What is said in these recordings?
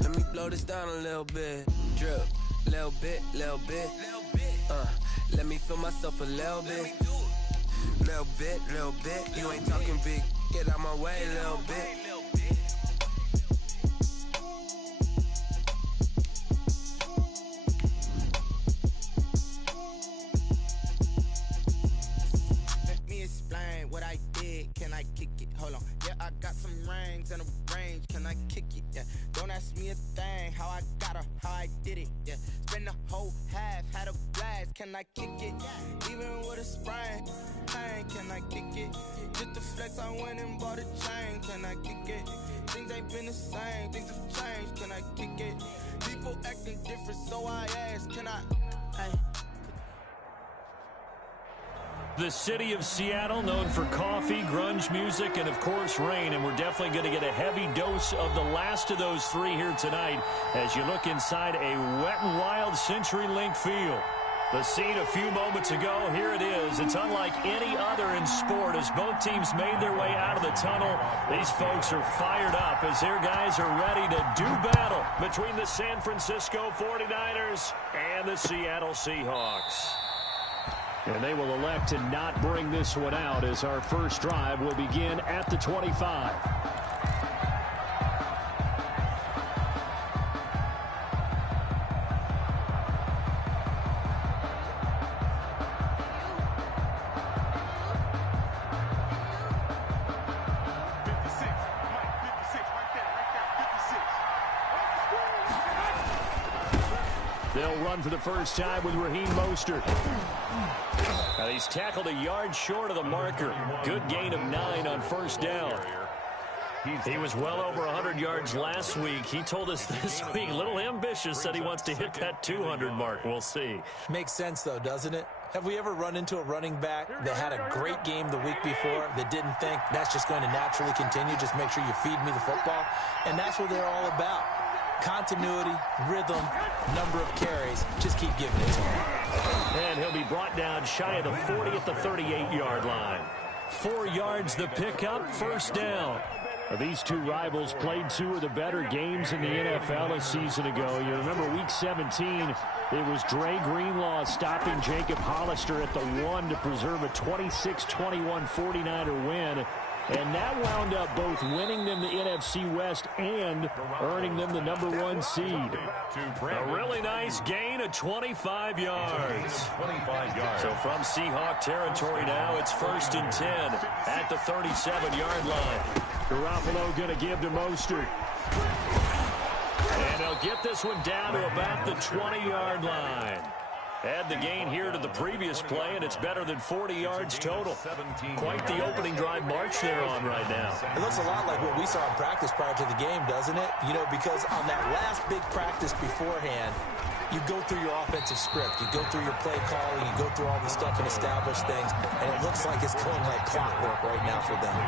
Let me blow this down a little bit. Drip, little bit, little bit. Let me feel myself a little bit. Little bit. You ain't talking big. Get out my way, little bit. Let me explain what I did. Can I kick it? Hold on. Yeah, I got some rings and a range. Can I kick it? Yeah. Don't ask me a thing. How I got her, how I did it. Yeah. Spend the whole half, had a blast. Can I kick it? Even with a sprain. Can I kick it? Just to flex, I went and bought a chain. Can I kick it? Things ain't been the same. Things have changed. Can I kick it? People acting different, so I ask. Can I? Hey. The city of Seattle, known for coffee, grunge music, and, of course, rain. And we're definitely going to get a heavy dose of the last of those three here tonight as you look inside a Wet n Wild CenturyLink field. The scene a few moments ago, here it is. It's unlike any other in sport as both teams made their way out of the tunnel. These folks are fired up as their guys are ready to do battle between the San Francisco 49ers and the Seattle Seahawks. And they will elect to not bring this one out as our first drive will begin at the 25. They'll run for the first time with Raheem Mostert. Now he's tackled a yard short of the marker. Good gain of 9 on first down. He was well over 100 yards last week. He told us this week, a little ambitious, said he wants to hit that 200 mark. We'll see. Makes sense, though, doesn't it? Have we ever run into a running back that had a great game the week before that didn't think that's just going to naturally continue? Just make sure you feed me the football. And that's what they're all about. Continuity, rhythm, number of carries. Just keep giving it to him. And he'll be brought down shy of the 40 at the 38-yard line. 4 yards the pickup, first down. These two rivals played two of the better games in the NFL a season ago. You remember week 17, it was Dre Greenlaw stopping Jacob Hollister at the 1 to preserve a 26-21 49er win. And that wound up both winning them the NFC West and earning them the number 1 seed. A really nice gain of 25 yards. So from Seahawk territory now, it's 1st and 10 at the 37-yard line. Garoppolo going to give to Mostert. And they'll get this one down to about the 20-yard line. Add the gain here to the previous play, and it's better than 40 yards total. Quite the opening drive march they're on right now. It looks a lot like what we saw in practice prior to the game, doesn't it? You know, because on that last big practice beforehand, you go through your offensive script. You go through your play calling. You go through all the stuff and establish things, and it looks like it's going like clockwork right now for them.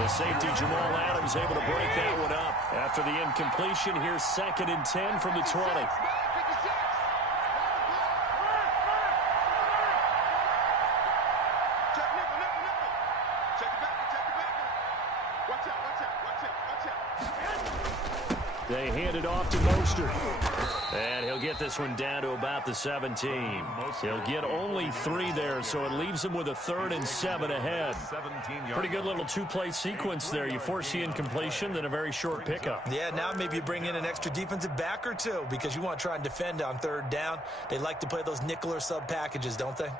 The safety, Jamal Adams, able to break that one up. After the incompletion, here's 2nd and 10 from the 20. They hand it off to Mostert. And he'll get this one down to about the 17. He'll get only 3 there, so it leaves him with a 3rd and 7 ahead. Pretty good little two-play sequence there. You force the incompletion, then a very short pickup. Yeah, now maybe you bring in an extra defensive back or two because you want to try and defend on 3rd down. They like to play those nickel or sub packages, don't they?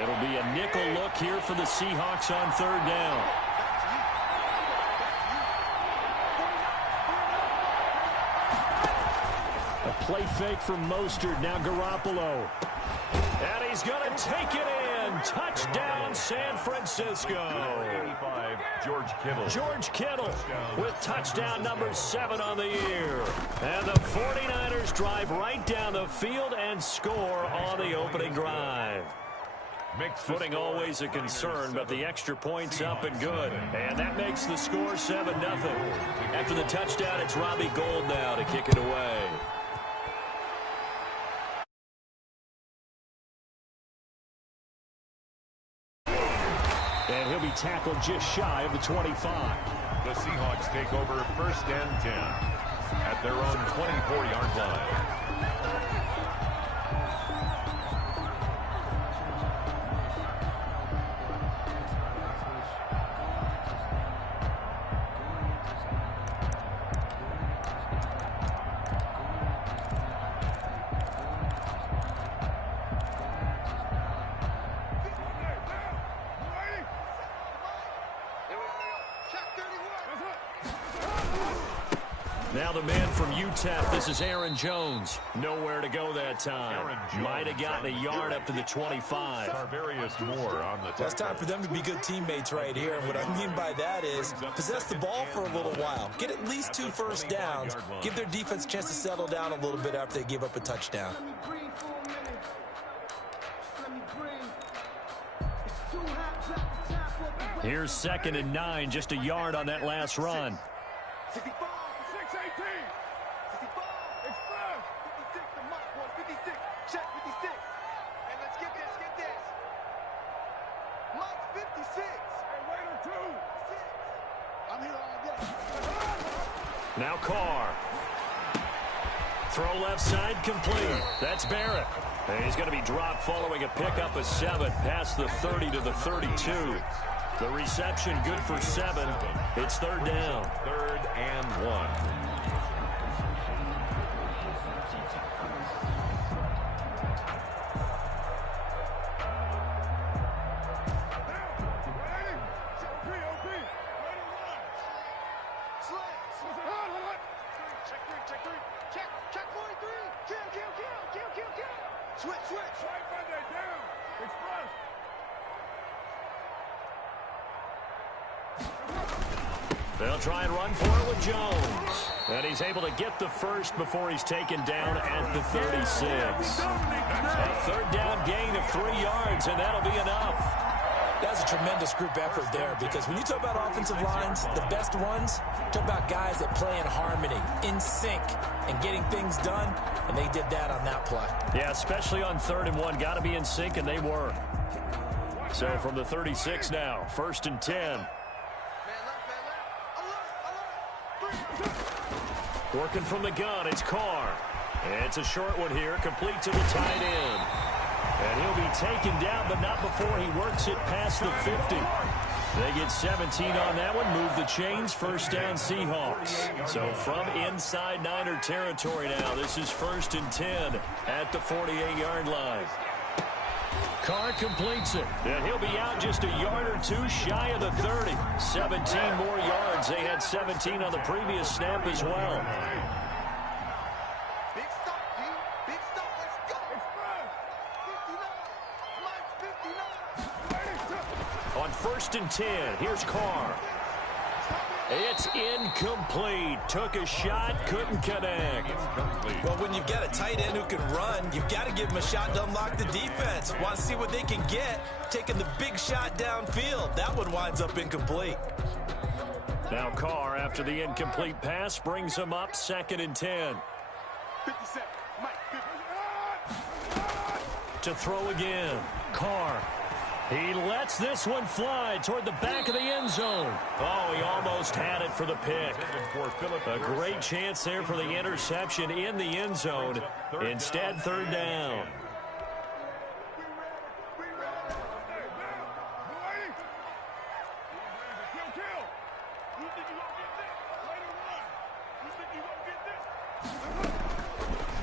It'll be a nickel look here for the Seahawks on 3rd down. A play fake from Mostert, now Garoppolo. And he's going to take it in. Touchdown, San Francisco. 85, George Kittle. George Kittle with touchdown number 7 on the year. And the 49ers drive right down the field and score on the opening drive. Footing always a concern, but the extra point's up and good. And that makes the score 7-0. After the touchdown, it's Robbie Gould now to kick it away. And he'll be tackled just shy of the 25. The Seahawks take over 1st and 10 at their own 24-yard line. Now the man from UTEP, this is Aaron Jones. Nowhere to go that time. Might have gotten a yard up to the 25. Tarvarius Moore on the Well, it's time for them to be good teammates right here. And what I mean by that is possess the ball for a little while. Get at least 2 first downs. Give their defense a chance to settle down a little bit after they give up a touchdown. Here's 2nd and 9, just a yard on that last run. 65, 618, 65, express, 56, the mark was 56, check 56. Hey, let's get this. Mark 56. Hey, waiter 2. 6. I'm here all day. Now Carr. Throw left side complete. That's Barrett. And he's going to be dropped following a pickup of 7 past the 30 to the 32. The reception good for 7. It's 3rd down. 3rd and 1. They'll try and run for it with Jones. And he's able to get the first before he's taken down at the 36. A 3rd down gain of 3 yards, and that'll be enough. That's a tremendous group effort there, because when you talk about offensive lines, the best ones, talk about guys that play in harmony, in sync, and getting things done, and they did that on that play. Yeah, especially on 3rd and 1. Got to be in sync, and they were. So from the 36 now, 1st and 10. Working from the gun, it's Carr. It's a short one here, complete to the tight end. And he'll be taken down, but not before he works it past the 50. They get 17 on that one, move the chains, 1st down Seahawks. So from inside Niner territory now, this is 1st and 10 at the 48-yard line. Carr completes it, and he'll be out just a yard or 2 shy of the 30. 17 more yards. They had 17 on the previous snap as well. Big stop, D. Big stop. Let's go. 59. Mike 59. On 1st and 10, here's Carr. It's incomplete. Took a shot, couldn't connect. Well, when you've got a tight end who can run, you've got to give him a shot to unlock the defense. Want to see what they can get, taking the big shot downfield. That one winds up incomplete. Now Carr, after the incomplete pass, brings him up 2nd and 10. 57. Mike 50. To throw again. Carr. He lets this one fly toward the back of the end zone. Oh, he almost had it for the pick. A great chance there for the interception in the end zone. Instead, 3rd down.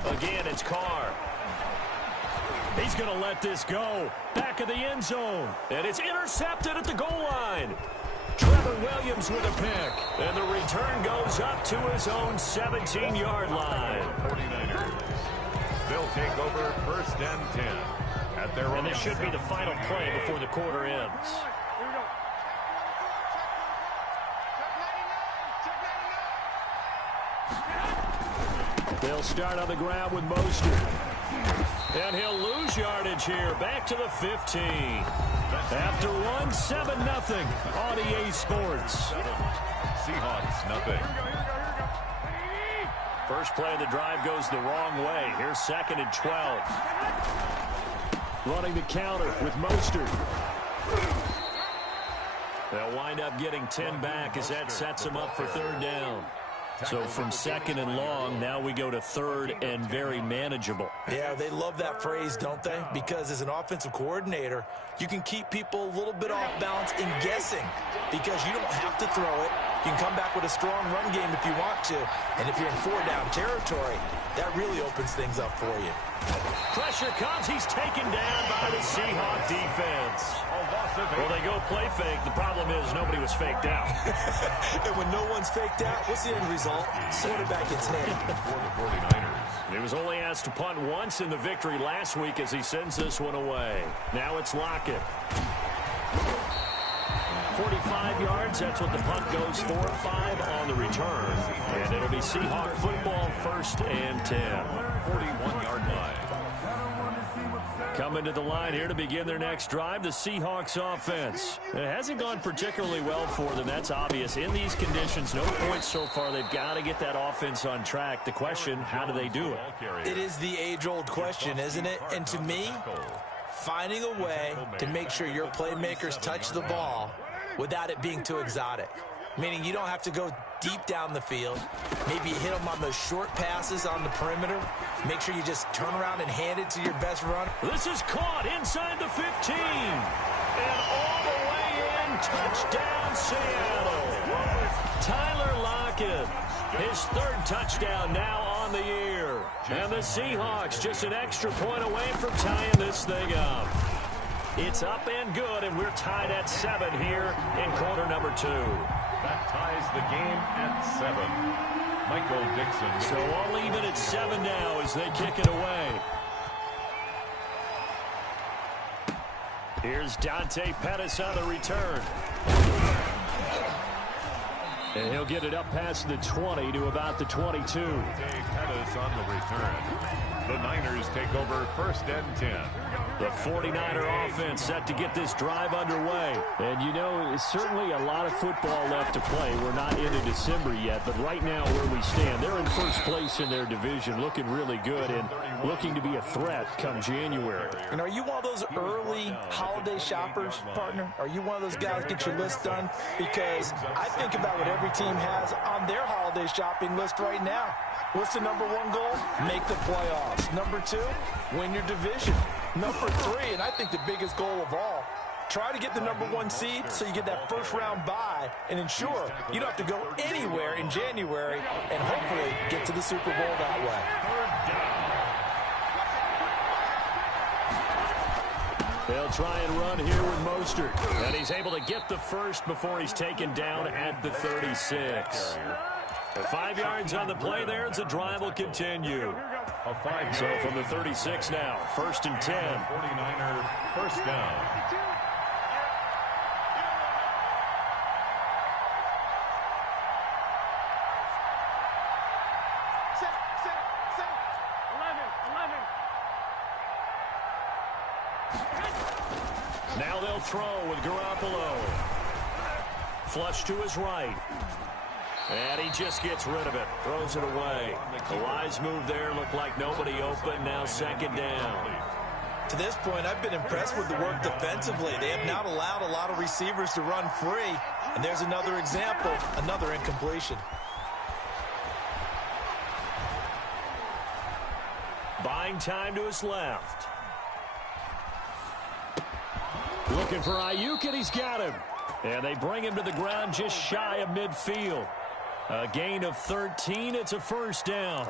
Again, it's Carr. He's going to let this go. Back of the end zone. And it's intercepted at the goal line. Trevor Williams with a pick. And the return goes up to his own 17-yard line. 49ers. They'll take over 1st and 10 at their own. And this should be the final play before the quarter ends. They'll start on the ground with Mostert. And he'll lose yardage here. Back to the 15. After one, 7-0 on EA Sports. Seahawks, nothing. First play of the drive goes the wrong way. Here's 2nd and 12. Running the counter with Mostert. They'll wind up getting 10 back as that sets them up for third down. So from second and long, now we go to third and very manageable. Yeah, they love that phrase, don't they? Because as an offensive coordinator, you can keep people a little bit off balance in guessing because you don't have to throw it. You can come back with a strong run game if you want to. And if you're in four-down territory, that really opens things up for you. Pressure comes. He's taken down by the Seahawk defense. Well, they go play fake. The problem is nobody was faked out. And when no one's faked out, what's the end result? Quarterback gets hit. For the 49ers. He was only asked to punt once in the victory last week as he sends this one away. Now it's Lockett. 45 yards, that's what the punt goes for. 5 on the return. And it'll be Seahawk football, 1st and 10. 41-yard line. Coming to the line here to begin their next drive, the Seahawks offense. It hasn't gone particularly well for them, that's obvious. In these conditions, no points so far. They've got to get that offense on track. The question, how do they do it? It is the age-old question, isn't it? And to me, finding a way to make sure your playmakers touch the ball without it being too exotic. Meaning you don't have to go deep down the field. Maybe you hit them on those short passes on the perimeter. Make sure you just turn around and hand it to your best runner. This is caught inside the 15. And all the way in, touchdown Seattle. Tyler Lockett, his 3rd touchdown now on the year. And the Seahawks just an extra point away from tying this thing up. It's up and good, and we're tied at 7 here in quarter number 2. That ties the game at 7. Michael Dixon. So all even at 7 now as they kick it away. Here's Dante Pettis on the return. And he'll get it up past the 20 to about the 22. Dante Pettis on the return. The Niners take over 1st and 10. The 49er offense set to get this drive underway. And, you know, it's certainly a lot of football left to play. We're not into December yet, but right now where we stand, they're in first place in their division, looking really good and looking to be a threat come January. And are you one of those early holiday shoppers, partner? Are you one of those guys get your list done? Because I think about what every team has on their holiday shopping list right now. What's the number 1 goal? Make the playoffs. Number 2, win your division. Number 3, and I think the biggest goal of all, try to get the number 1 seed so you get that first-round bye and ensure you don't have to go anywhere in January and hopefully get to the Super Bowl that way. They'll try and run here with Mostert. And he's able to get the first before he's taken down at the 36. 5 yards on the play there as the drive will continue. So from the 36 now, 1st and 10. 49er first down. Set. 11. Now they'll throw with Garoppolo. Flush to his right. And he just gets rid of it. Throws it away. The wise move there. Looked like nobody open. Now 2nd down. To this point, I've been impressed with the work defensively. They have not allowed a lot of receivers to run free. And there's another example, another incompletion. Buying time to his left. Looking for Ayuk, and he's got him. And they bring him to the ground just shy of midfield. A gain of 13. It's a 1st down.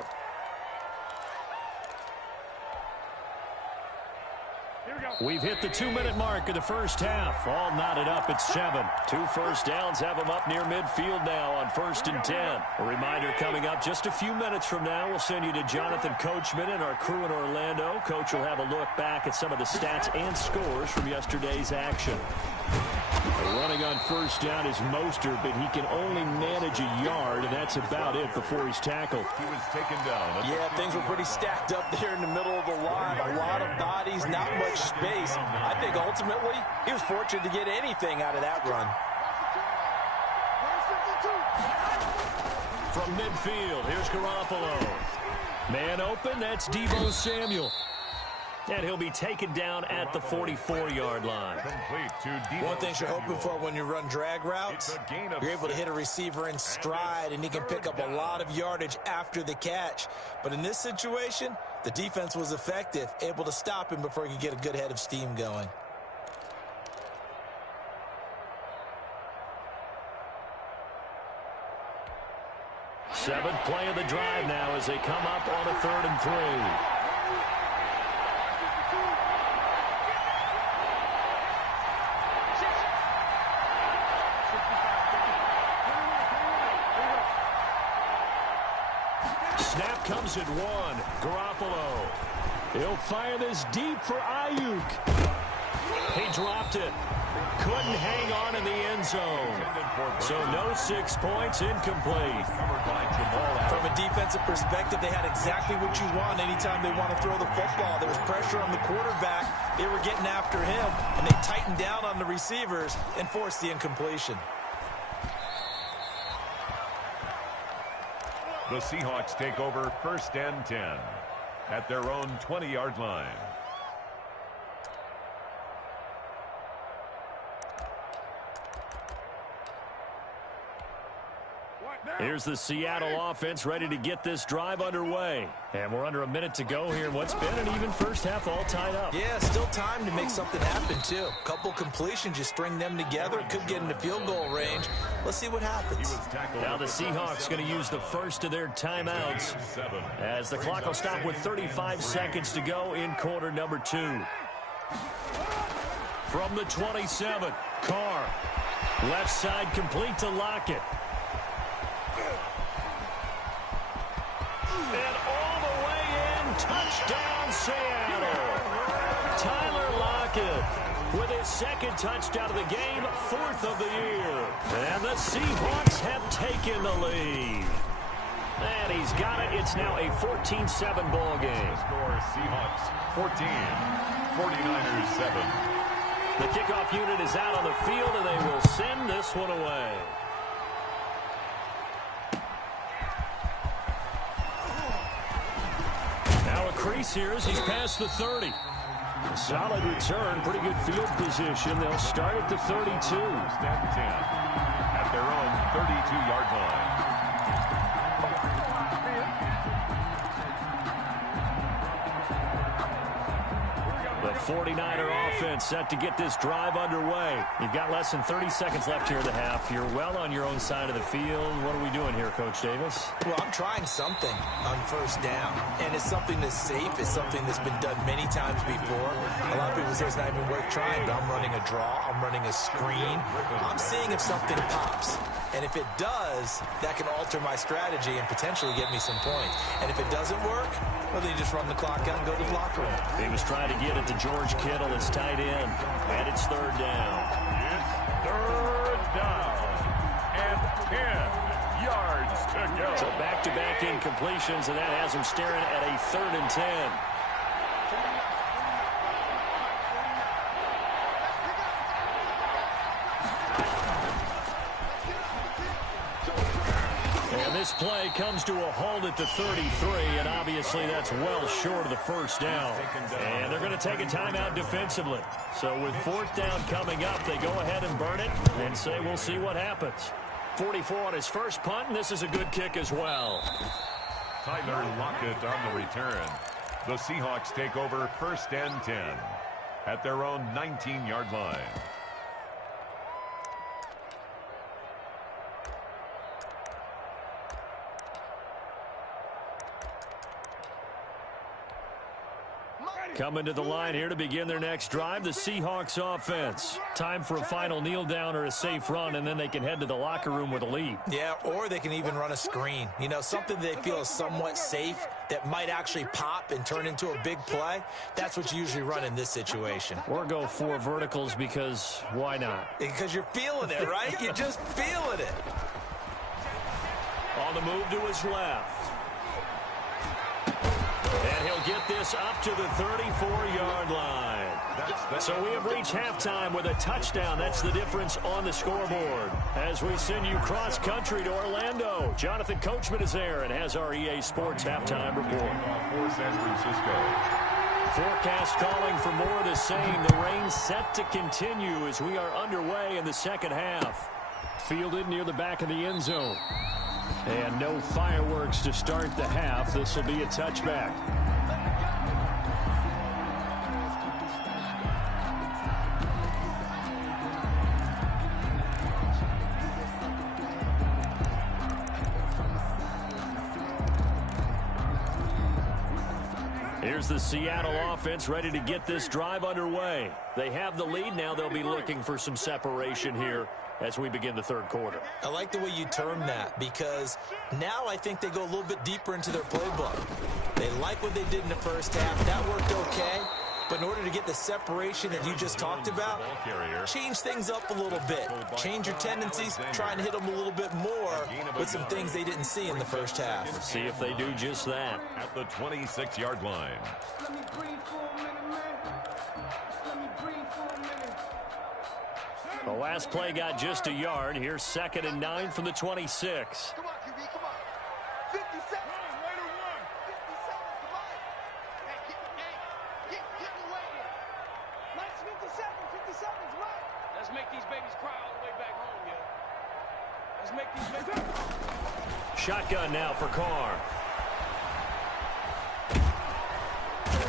We've hit the 2-minute mark of the first half. All knotted up at 7. 2 first downs have them up near midfield now on 1st and 10. A reminder coming up just a few minutes from now. We'll send you to Jonathan Coachman and our crew in Orlando. Coach will have a look back at some of the stats and scores from yesterday's action. Running on 1st down is Mostert, but he can only manage a yard, and that's about it before he's tackled. He was taken down. Yeah, things were pretty stacked up there in the middle of the line. A lot of bodies, not much space. I think ultimately he was fortunate to get anything out of that run. From midfield, here's Garoppolo. Man open, that's Deebo Samuel. And he'll be taken down at the 44-yard line. One thing you're hoping for when you run drag routes, you're able to hit a receiver in stride, and he can pick up a lot of yardage after the catch. But in this situation, the defense was effective, able to stop him before he could get a good head of steam going. Seventh play of the drive now as they come up on a 3rd and 3. Snap comes at 1. Garoppolo. He'll fire this deep for Ayuk. He dropped it. Couldn't hang on in the end zone. So no 6 points, incomplete. From a defensive perspective, they had exactly what you want anytime they want to throw the football. There was pressure on the quarterback. They were getting after him, and they tightened down on the receivers and forced the incompletion. The Seahawks take over 1st and 10 at their own 20-yard line. Here's the Seattle offense ready to get this drive underway. And we're under a minute to go here in what's been an even first half, all tied up. Yeah, still time to make something happen, too. Couple completions, you string them together. It could get into field goal range. Let's see what happens. Now the Seahawks going to use the first of their timeouts as the clock will stop with 35 seconds to go in quarter number 2. From the 27, Carr. Left side complete to Lockett. And all the way in, touchdown Seattle. Tyler Lockett with his 2nd touchdown of the game, 4th of the year. And the Seahawks have taken the lead. And he's got it. It's now a 14-7 ball game. Score Seahawks 14, 49ers 7. The kickoff unit is out on the field, and they will send this one away. Now a crease here as he's past the 30. Solid return, pretty good field position. They'll start at the 32. 1st and 10 at their own 32-yard line. The 49er offense set to get this drive underway. You've got less than 30 seconds left here in the half. You're well on your own side of the field. What are we doing here, Coach Davis? Well, I'm trying something on 1st down, and it's something that's safe. It's something that's been done many times before. A lot of people say it's not even worth trying, but I'm running a draw. I'm running a screen. I'm seeing if something pops, and if it does, that can alter my strategy and potentially get me some points. And if it doesn't work, well, then you just run the clock out and go to the locker room. He was trying to get it to George Kittle, his tight end, and it's 3rd down. It's 3rd down and 10 yards to go. So back-to-back incompletions, and that has him staring at a 3rd and 10. And this play comes to a halt at the 33, and obviously that's well short of the 1st down. And they're going to take a timeout defensively. So with 4th down coming up, they go ahead and burn it and say we'll see what happens. 44 on his first punt, and this is a good kick as well. Tyler Lockett on the return. The Seahawks take over 1st and 10 at their own 19-yard line. Coming to the line here to begin their next drive, the Seahawks offense. Time for a final kneel down or a safe run, and then they can head to the locker room with a lead. Yeah, or they can even run a screen. You know, something they feel is somewhat safe that might actually pop and turn into a big play. That's what you usually run in this situation. Or go 4 verticals because why not? Because you're feeling it, right? You're just feeling it. On the move to his left. And he'll get this up to the 34-yard line. So we have reached halftime with a touchdown. That's the difference on the scoreboard. As we send you cross-country to Orlando, Jonathan Coachman is there and has our EA Sports halftime report. For San Francisco. Forecast calling for more of the same. The rain set to continue as we are underway in the second half. Fielded near the back of the end zone. And no fireworks to start the half. This will be a touchback. Here's the Seattle offense ready to get this drive underway. They have the lead. Now they'll be looking for some separation here as we begin the third quarter. I like the way you term that, because now I think they go a little bit deeper into their playbook. They like what they did in the first half. That worked okay. But in order to get the separation that you just talked about, change things up a little bit. Change your tendencies, try and hit them a little bit more with some things they didn't see in the first half. Let's see if they do just that. At the 26-yard line. The last play got just a yard. Here's 2nd and 9 from the 26. Come on, QB, come on. 50 seconds. Right or one. 50 seconds, come on. Hey, get away here. Let's 50 seconds, right? Let's make these babies cry all the way back home, yeah. Let's make these babies. Shotgun now for Carr.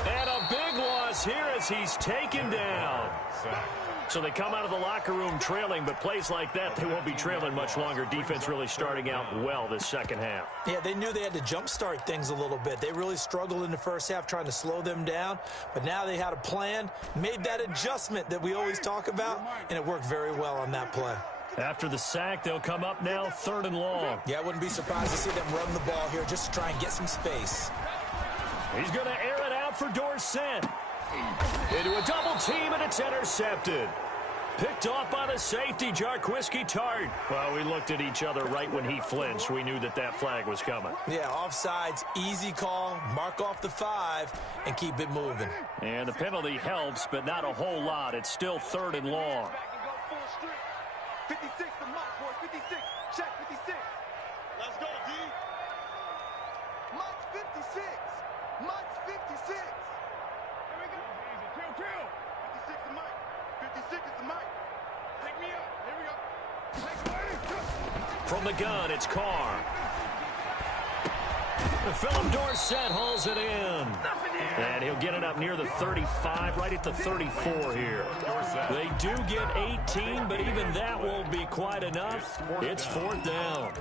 And a big loss here as he's taken down. So they come out of the locker room trailing, but plays like that, they won't be trailing much longer. Defense really starting out well this second half. Yeah, they knew they had to jumpstart things a little bit. They really struggled in the first half trying to slow them down, but now they had a plan, made that adjustment that we always talk about, and it worked very well on that play. After the sack, they'll come up now 3rd and long. Yeah, I wouldn't be surprised to see them run the ball here just to try and get some space. He's going to air it out for Dorsett. Into a double team, and it's intercepted. Picked off by the safety, Jarquiski Tart. Well, we looked at each other right when he flinched. We knew that that flag was coming. Yeah, offsides, easy call, mark off the 5, and keep it moving. And the penalty helps, but not a whole lot. It's still 3rd and long. 56 to Mike, boy. 56. Check 56. Let's go, D. Mike's 56. Mike's 56. Here we go. Easy. Kill. 56 to Mike. 56 is to Mike. Take me up. Here we go. From the gun, it's Carr. Philip Dorsett hauls it in. And he'll get it up near the 35, right at the 34 here. They do get 18, but even that won't be quite enough. It's 4th down.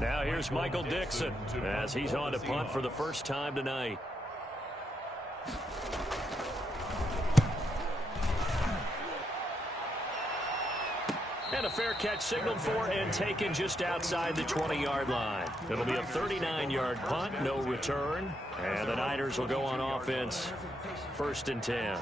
Now here's Michael Dixon as he's on to punt for the first time tonight. And a fair catch signaled for and taken just outside the 20-yard line. It'll be a 39-yard punt, no return. And the Niners will go on offense, 1st and 10.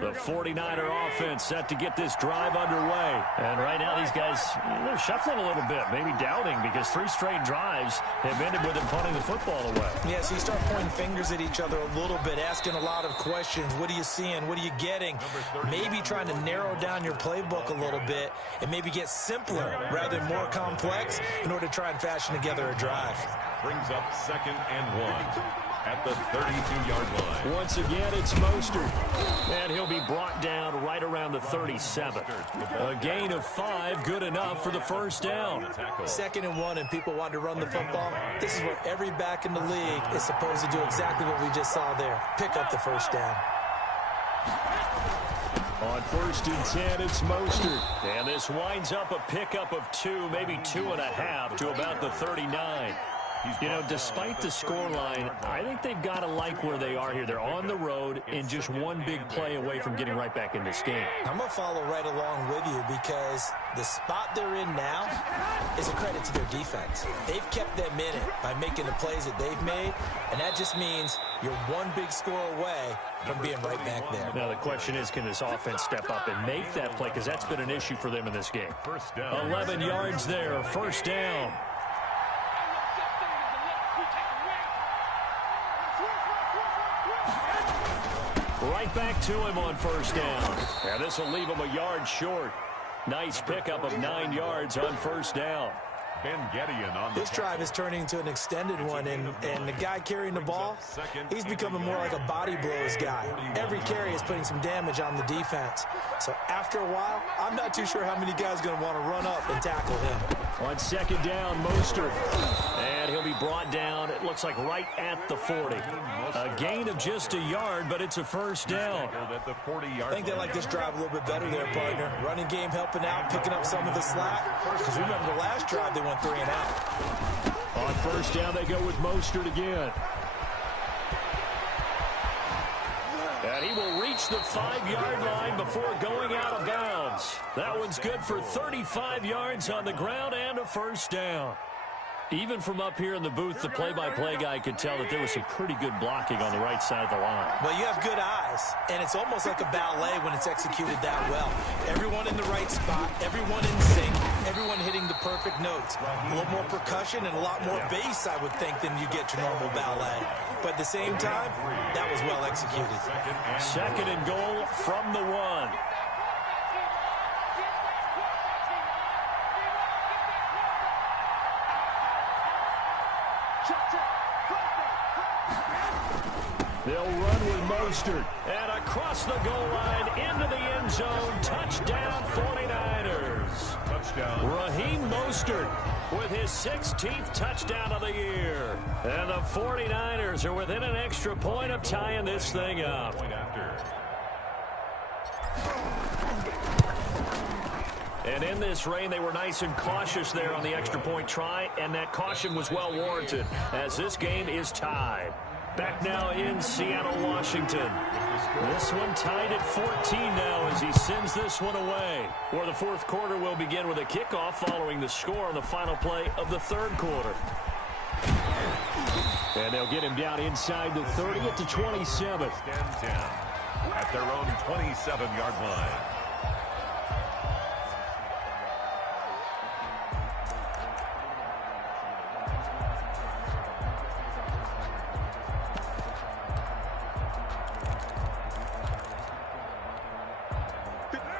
The 49er offense set to get this drive underway. And right now these guys, they're shuffling a little bit, maybe doubting, because 3 straight drives have ended with them punting the football away. Yeah, so you start pointing fingers at each other a little bit, asking a lot of questions. What are you seeing? What are you getting? Maybe trying to narrow down your playbook a little bit and maybe get simpler rather than more complex in order to try and fashion together a drive. Brings up 2nd and 1. At the 32-yard line. Once again, it's Mostert. And he'll be brought down right around the 37. A gain of 5, good enough for the first down. 2nd and 1, and people want to run the football. This is what every back in the league is supposed to do, exactly what we just saw there. Pick up the first down. On 1st and 10, it's Mostert. And this winds up a pickup of 2, maybe 2.5 to about the 39. You know, despite the scoreline, I think they've got to like where they are here. They're on the road and just one big play away from getting right back in this game. I'm going to follow right along with you because the spot they're in now is a credit to their defense. They've kept them in it by making the plays that they've made, and that just means you're one big score away from being right back there. Now, the question is, can this offense step up and make that play? Because that's been an issue for them in this game. 11 yards there, 1st down. right back to him on first down. And this will leave him a yard short. Nice pickup of 9 yards on first down. Ben Gedeon on this drive is turning into an extended one, and the guy carrying the ball, he's becoming more like a body blows guy. Every carry is putting some damage on the defense. So after a while, I'm not too sure how many guys are going to want to run up and tackle him. On second down, Mostert. And he'll be brought down, it looks like right at the 40. A gain of just a yard, but it's a first down. I think they like this drive a little bit better there, partner. Running game helping out, picking up some of the slack. Because remember the last drive, they went 3 and out. On first down, they go with Mostert again. And he will reach the 5-yard line before going out of bounds. That one's good for 35 yards on the ground and a first down. Even from up here in the booth, the play-by-play guy could tell that there was some pretty good blocking on the right side of the line. Well, you have good eyes, and it's almost like a ballet when it's executed that well. Everyone in the right spot, everyone in sync, everyone hitting the perfect notes. A little more percussion and a lot more bass, I would think, than you get your normal ballet. But at the same time, that was well executed. Second and goal from the 1. They'll run with Mostert. And across the goal line into the end zone. Touchdown 49ers. Touchdown. Raheem Mostert with his 16th touchdown of the year. And the 49ers are within an extra point of tying this thing up. And in this rain, they were nice and cautious there on the extra point try, and that caution was well warranted as this game is tied. Back now in Seattle, Washington. This one tied at 14 now as he sends this one away. Or the fourth quarter will begin with a kickoff following the score on the final play of the third quarter. And they'll get him down inside the 30 at the 27. At their own 27-yard line.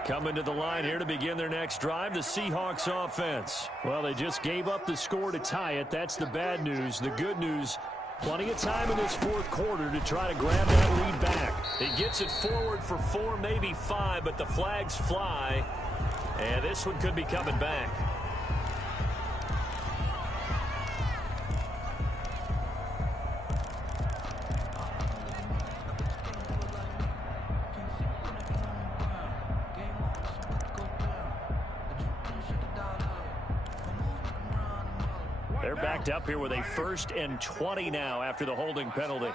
Coming to the line here to begin their next drive, the Seahawks offense. Well, they just gave up the score to tie it. That's the bad news. The good news, plenty of time in this fourth quarter to try to grab that lead back. He gets it forward for 4, maybe 5, but the flags fly. And this one could be coming back. They're backed up here with a 1st and 20 now after the holding penalty.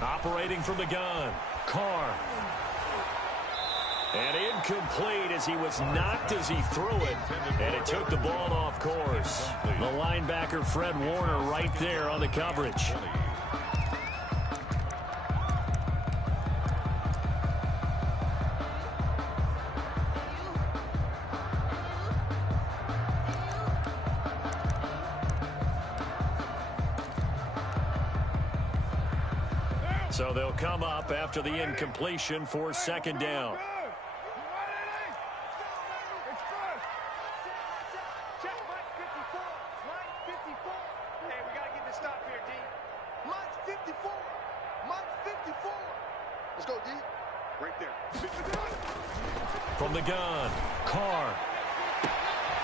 Operating from the gun, Carr. And incomplete as he was knocked as he threw it. And it took the ball off course. The linebacker, Fred Warner, right there on the coverage. So they'll come up after the incompletion for second down. From the gun, Carr.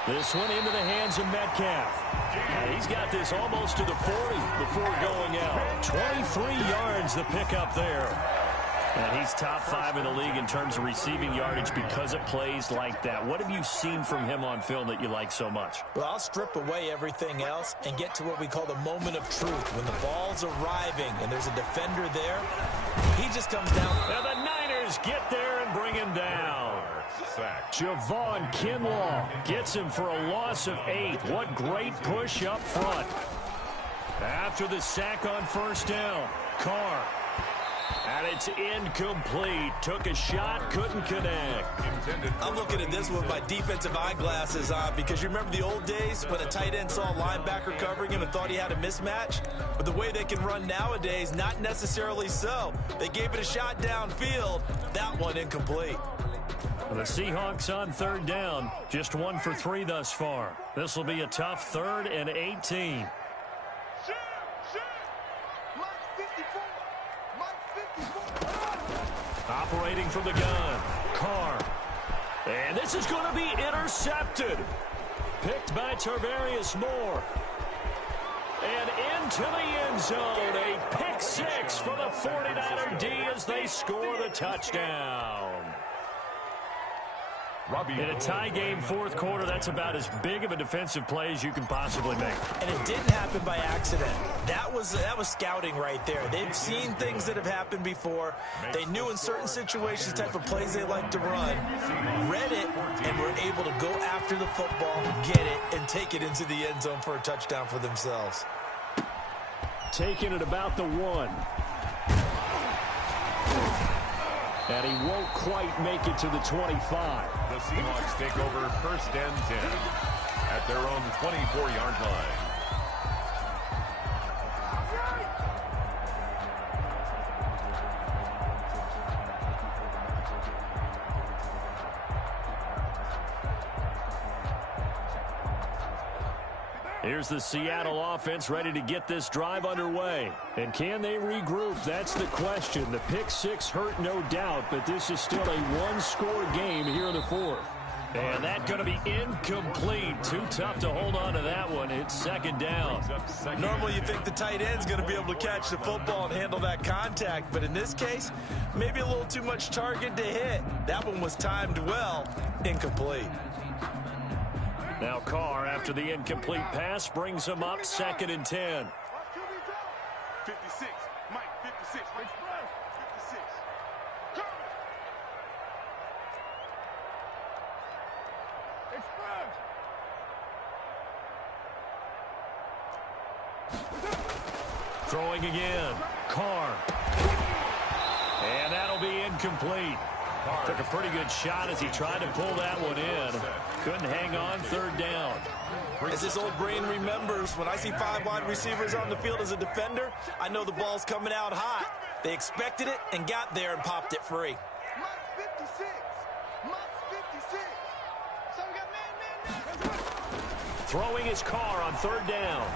This one into the hands of Metcalf. And he's got this almost to the 40 before going out. 23 yards the pickup there. And he's top 5 in the league in terms of receiving yardage because of plays like that. What have you seen from him on film that you like so much? Well, I'll strip away everything else and get to what we call the moment of truth. When the ball's arriving and there's a defender there, he just comes down. Now the Niners get there and bring him down. Javon Kinlaw gets him for a loss of 8. What great push up front. After the sack on first down, Carr. And it's incomplete. Took a shot, couldn't connect. I'm looking at this with my defensive eyeglasses on because you remember the old days when a tight end saw a linebacker covering him and thought he had a mismatch? But the way they can run nowadays, not necessarily so. They gave it a shot downfield. That one incomplete. The Seahawks on third down. Just 1 for 3 thus far. This will be a tough 3rd and 18. Operating from the gun, Carr. And this is going to be intercepted. Picked by Tarvarius Moore. And into the end zone. A pick 6 for the 49er D as they score the touchdown. In a tie game 4th quarter, that's about as big of a defensive play as you can possibly make. And it didn't happen by accident. That was scouting right there. They've seen things that have happened before. They knew in certain situations the type of plays they like to run, read it, and were able to go after the football, get it, and take it into the end zone for a touchdown for themselves. Taking it about the 1. And he won't quite make it to the 25. The Seahawks take over 1st and 10 at their own 24-yard line. Here's the Seattle offense ready to get this drive underway. And can they regroup? That's the question. The pick 6 hurt, no doubt, but this is still a 1-score game here in the 4th. And that's going to be incomplete. Too tough to hold on to that one. It's 2nd down. Normally you think the tight end's going to be able to catch the football and handle that contact, but in this case, maybe a little too much target to hit. That one was timed well. Incomplete. Now Carr, after the incomplete pass, brings him up 2nd and 10. 56, Mike, 56, Mike, 56. Throwing again, Carr. And that'll be incomplete. Took a pretty good shot as he tried to pull that one in. Couldn't hang on 3rd down. As his old brain remembers, when I see 5 wide receivers on the field as a defender, I know the ball's coming out hot. They expected it and got there and popped it free. Mike 56. Mike 56. So we got man. Throwing his Carr on 3rd down.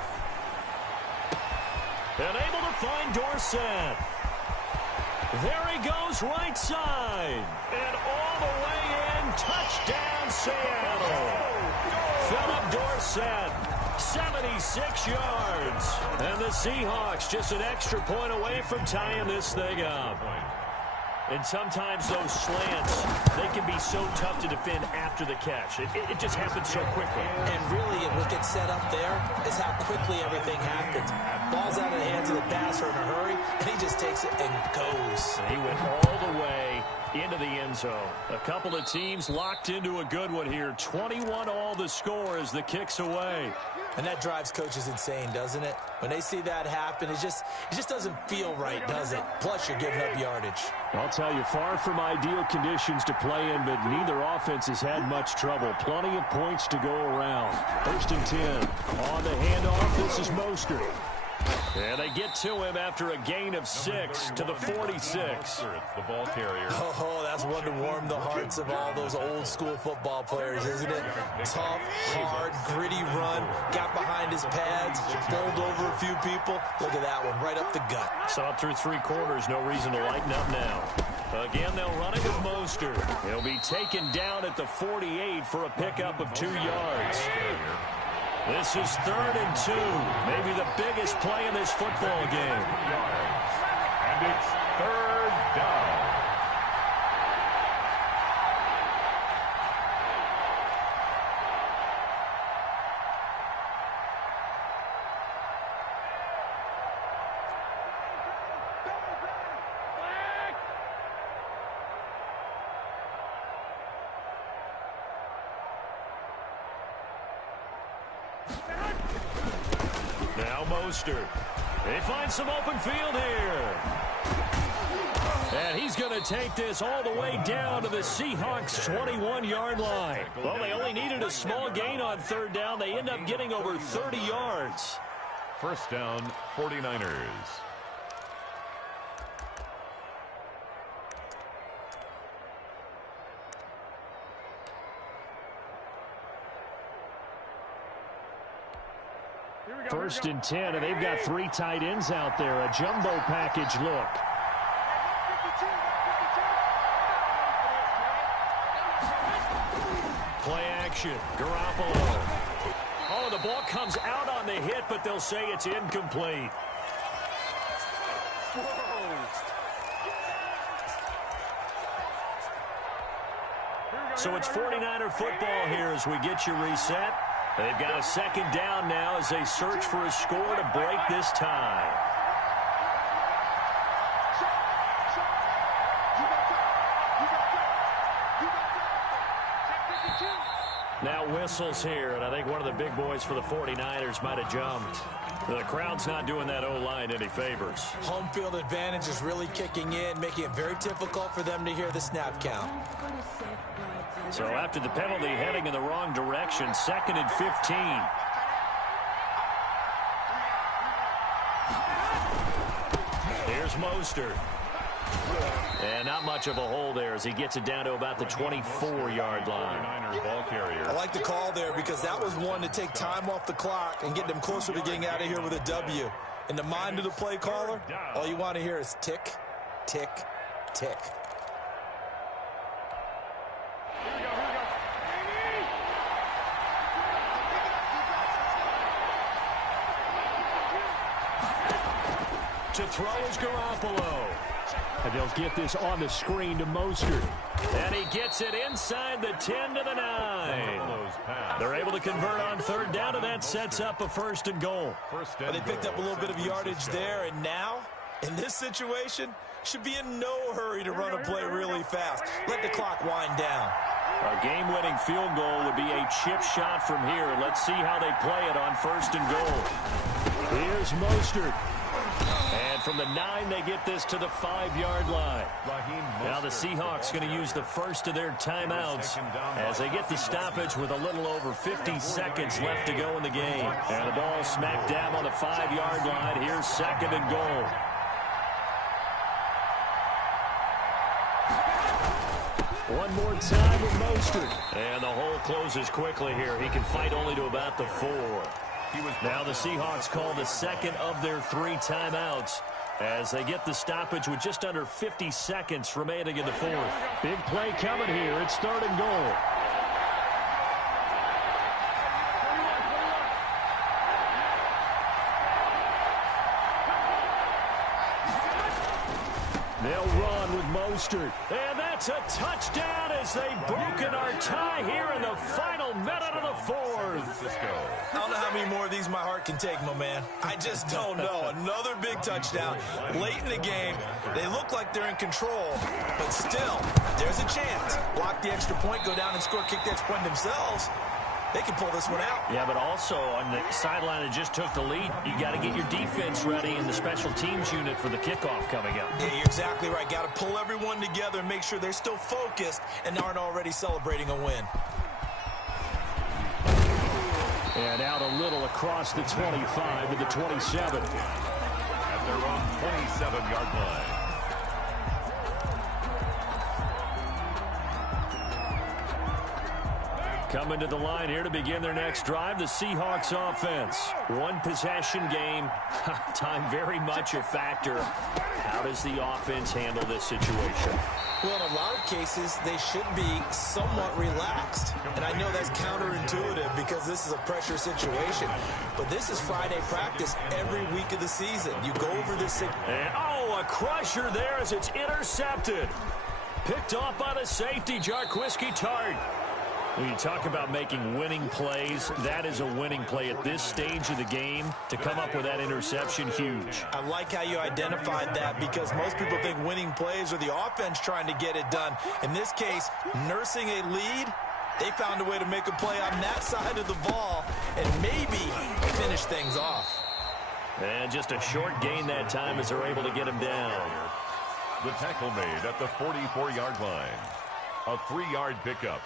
And able to find Dorsett. There he goes right side. And all the way in. Touchdown, Seattle. Philip Dorsett, 76 yards. And the Seahawks just an extra point away from tying this thing up. And sometimes those slants, they can be so tough to defend after the catch. It just happens so quickly. And really, what gets set up there is how quickly everything happens. Ball's out of the hands of the passer in a hurry, and he just takes it and goes. He went all the way into the end zone. A couple of teams locked into a good one here. 21 all the score as the kick's away. And that drives coaches insane, doesn't it? When they see that happen, it just doesn't feel right, does it? Plus, you're giving up yardage. I'll tell you, far from ideal conditions to play in, but neither offense has had much trouble. Plenty of points to go around. 1st and 10. On the handoff, this is Mostert. And they get to him after a gain of 6 to the 46. The ball carrier. Oh, that's one to warm the hearts of all those old school football players, isn't it? Tough, hard, gritty run. Got behind his pads, bowled over a few people. Look at that one, right up the gut. Saw it through 3 quarters. No reason to lighten up now. Again, they'll run it with Mostert. He'll be taken down at the 48 for a pickup of 2 yards. This is 3rd and 2. Maybe the biggest play in this football game. And it's 3rd down. Now Mostert. They find some open field here. And he's going to take this all the way down to the Seahawks' 21-yard line. Well, they only needed a small gain on third down. They end up getting over 30 yards. First down, 49ers. First and 10, and they've got 3 tight ends out there. A jumbo package look. Play action. Garoppolo. Oh, the ball comes out on the hit, but they'll say it's incomplete. So it's 49er football here as we get you reset. They've got a second down now as they search for a score to break this tie. Now whistles here, and I think one of the big boys for the 49ers might have jumped. The crowd's not doing that O-line any favors. Home field advantage is really kicking in, making it very difficult for them to hear the snap count. So after the penalty, heading in the wrong direction, 2nd and 15. Here's Mostert. And not much of a hole there as he gets it down to about the 24-yard line. I like the call there because that was one to take time off the clock and get them closer to getting out of here with a W. In the mind of the play caller, all you want to hear is tick, tick, tick. To throw is Garoppolo. And they'll get this on the screen to Mostert. And he gets it inside the 10 to the 9. They're able to convert on third down, and that sets up a 1st and goal. They picked up a little bit of yardage there, and now, in this situation, should be in no hurry to run a play really fast. Let the clock wind down. A game-winning field goal would be a chip shot from here. Let's see how they play it on 1st and goal. Here's Mostert. And from the 9, they get this to the 5-yard line. Now the Seahawks going to use the first of their timeouts as they get the stoppage with a little over 50 seconds left to go in the game. And the ball smack dab on the 5-yard line. Here's 2nd and goal. One more time with Mostert. And the hole closes quickly here. He can fight only to about the 4. Now the Seahawks call the 2nd of their 3 timeouts as they get the stoppage with just under 50 seconds remaining in the 4th. Big play coming here. It's 3rd and goal. They'll run with Mostert. And that's a touchdown as they've broken our tie here in the final minute of the 4th. I don't know how many more of these my heart can take, my man. I just don't know. Another big touchdown late in the game. They look like they're in control, but still, there's a chance. Block the extra point, go down and score, kick the extra point themselves. They can pull this one out. Yeah, but also on the sideline that just took the lead, you got to get your defense ready in the special teams unit for the kickoff coming up. Yeah, you're exactly right. Got to pull everyone together and make sure they're still focused and aren't already celebrating a win. And out a little across the 25 to the 27. At their own 27-yard line. Coming to the line here to begin their next drive, the Seahawks offense. One possession game. Time very much a factor. How does the offense handle this situation? Well, in a lot of cases, they should be somewhat relaxed. And I know that's counterintuitive because this is a pressure situation. But this is Friday practice every week of the season. You go over this. And, a crusher there as it's intercepted. Picked off by the safety, Jarquiski Tart. When you talk about making winning plays, that is a winning play at this stage of the game. To come up with that interception, huge. I like how you identified that because most people think winning plays are the offense trying to get it done. In this case, nursing a lead, they found a way to make a play on that side of the ball and maybe finish things off. And just a short gain that time as they're able to get him down. The tackle made at the 44-yard line. A 3-yard pickup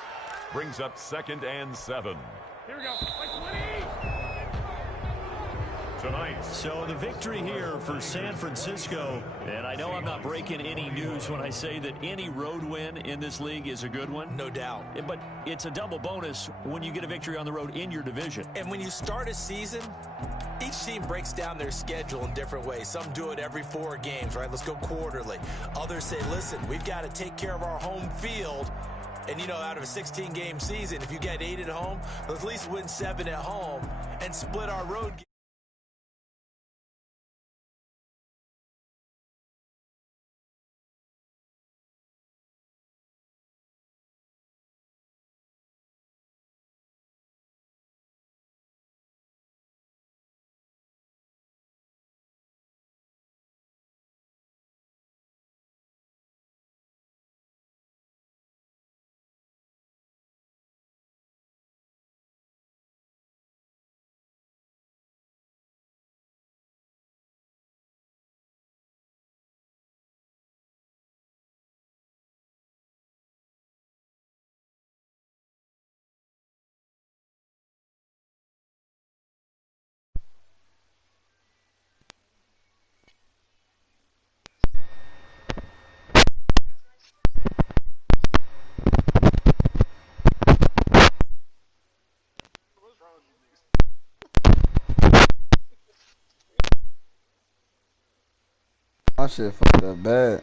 brings up 2nd and 7. Here we go. Like 20. Tonight. So the victory here for San Francisco. And I know I'm not breaking any news when I say that any road win in this league is a good one. No doubt. But it's a double bonus when you get a victory on the road in your division. And when you start a season, each team breaks down their schedule in different ways. Some do it every 4 games, right? Let's go quarterly. Others say, listen, we've got to take care of our home field. And, you know, out of a 16-game season, if you get 8 at home, let's at least win 7 at home and split our road games. My shit fucked up bad.